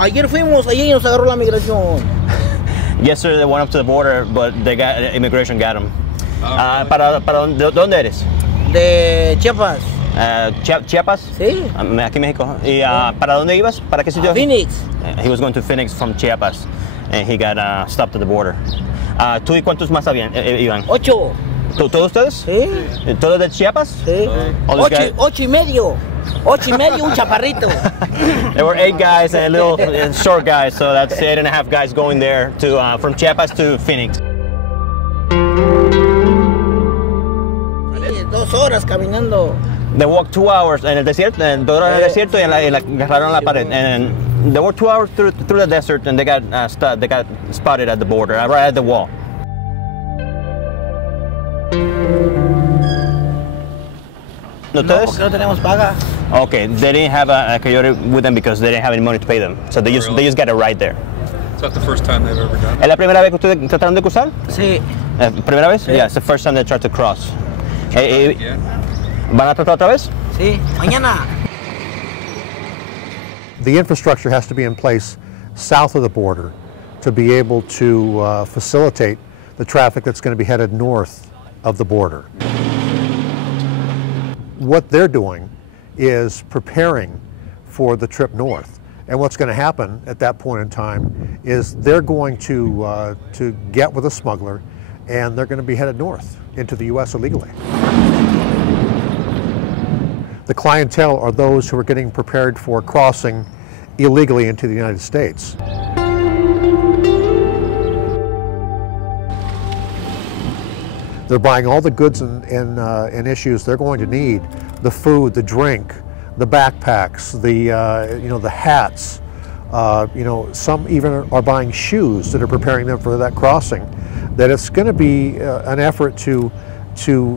Ayer fuimos allí y nos agarró la migración. Yesterday they went up to the border, but they got immigration got them. ¿Para dónde eres? De Chiapas. Chiapas. Sí. Aquí México. ¿Y para dónde ibas? ¿Para qué sitio? Phoenix. He was going to Phoenix from Chiapas, and he got stopped at the border. ¿Tú y cuántos más iban? 8. ¿Todos ustedes? Sí. ¿Todos de Chiapas? Sí. 8 y medio. 8 y medio, un chaparrito. There were 8 guys and a little short guy, so that's 8.5 guys going there to from Chiapas to Phoenix. 2 horas caminando. They walked 2 hours en el desierto, 2 horas en el desierto y agarraron la pared. And they walked 2 hours through the desert, and they got spotted at the border, right at the wall. No, porque no tenemos paga. Okay, they didn't have a coyote with them because they didn't have any money to pay them, so they just got it right there. Is that the first time they've ever done it? ¿Es la primera vez que ustedes trataron de cruzar? Sí. ¿Primera vez? Sí. Yeah, it's the first time they tried to cross. ¿Van a tratar otra vez? Sí, mañana. The infrastructure has to be in place south of the border to be able to facilitate the traffic that's going to be headed north of the border. What they're doing is preparing for the trip north. And what's going to happen at that point in time is they're going to get with a smuggler, and they're going to be headed north into the U.S. illegally. The clientele are those who are getting prepared for crossing illegally into the United States. They're buying all the goods and issues they're going to need: the food, the drink, the backpacks, the hats. Some even are buying shoes that are preparing them for that crossing. That it's going to be an effort to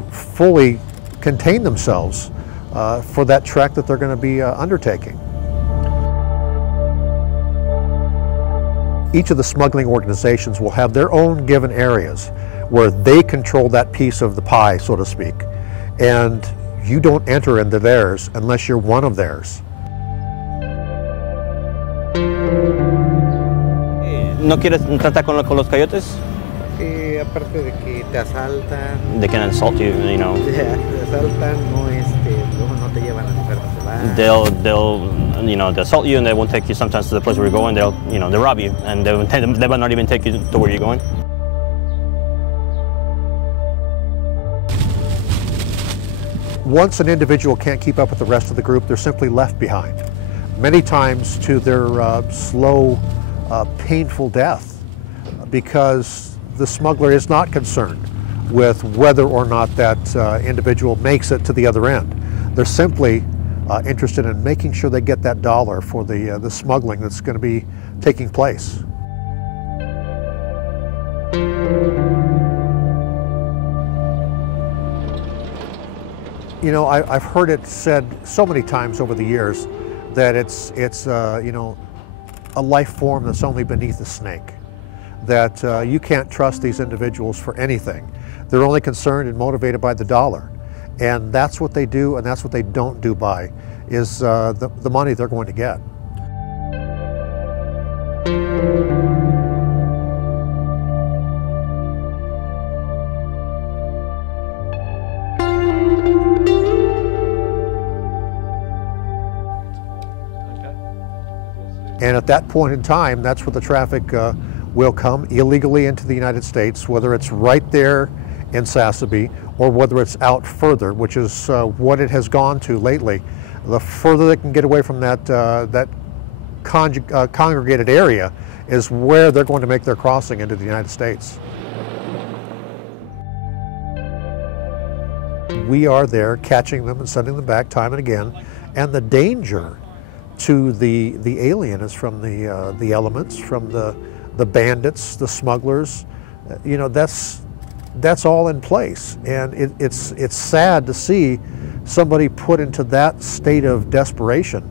fully contain themselves for that trek that they're going to be undertaking. Each of the smuggling organizations will have their own given areas where they control that piece of the pie, so to speak. And you don't enter into theirs unless you're one of theirs. ¿No quieres tratar con los coyotes? Aparte de que te asaltan. They can assault you, you know. Te asaltan, luego no te llevan a lugar donde vas. They'll assault you, and they won't take you sometimes to the place where you're going. They'll rob you, and they will not even take you to where you're going. Once an individual can't keep up with the rest of the group, they're simply left behind, many times to their slow, painful death, because the smuggler is not concerned with whether or not that individual makes it to the other end. They're simply interested in making sure they get that dollar for the smuggling that's going to be taking place. You know, I've heard it said so many times over the years that it's a life form that's only beneath a snake. That you can't trust these individuals for anything. They're only concerned and motivated by the dollar. And that's what they do, and that's what they don't do by, is the money they're going to get. And at that point in time, that's where the traffic will come illegally into the United States, whether it's right there in Sassabee or whether it's out further, which is what it has gone to lately. The further they can get away from that congregated area is where they're going to make their crossing into the United States. We are there catching them and sending them back time and again, and the danger to the alien is from the elements, from the bandits, the smugglers. You know, that's all in place, and it's sad to see somebody put into that state of desperation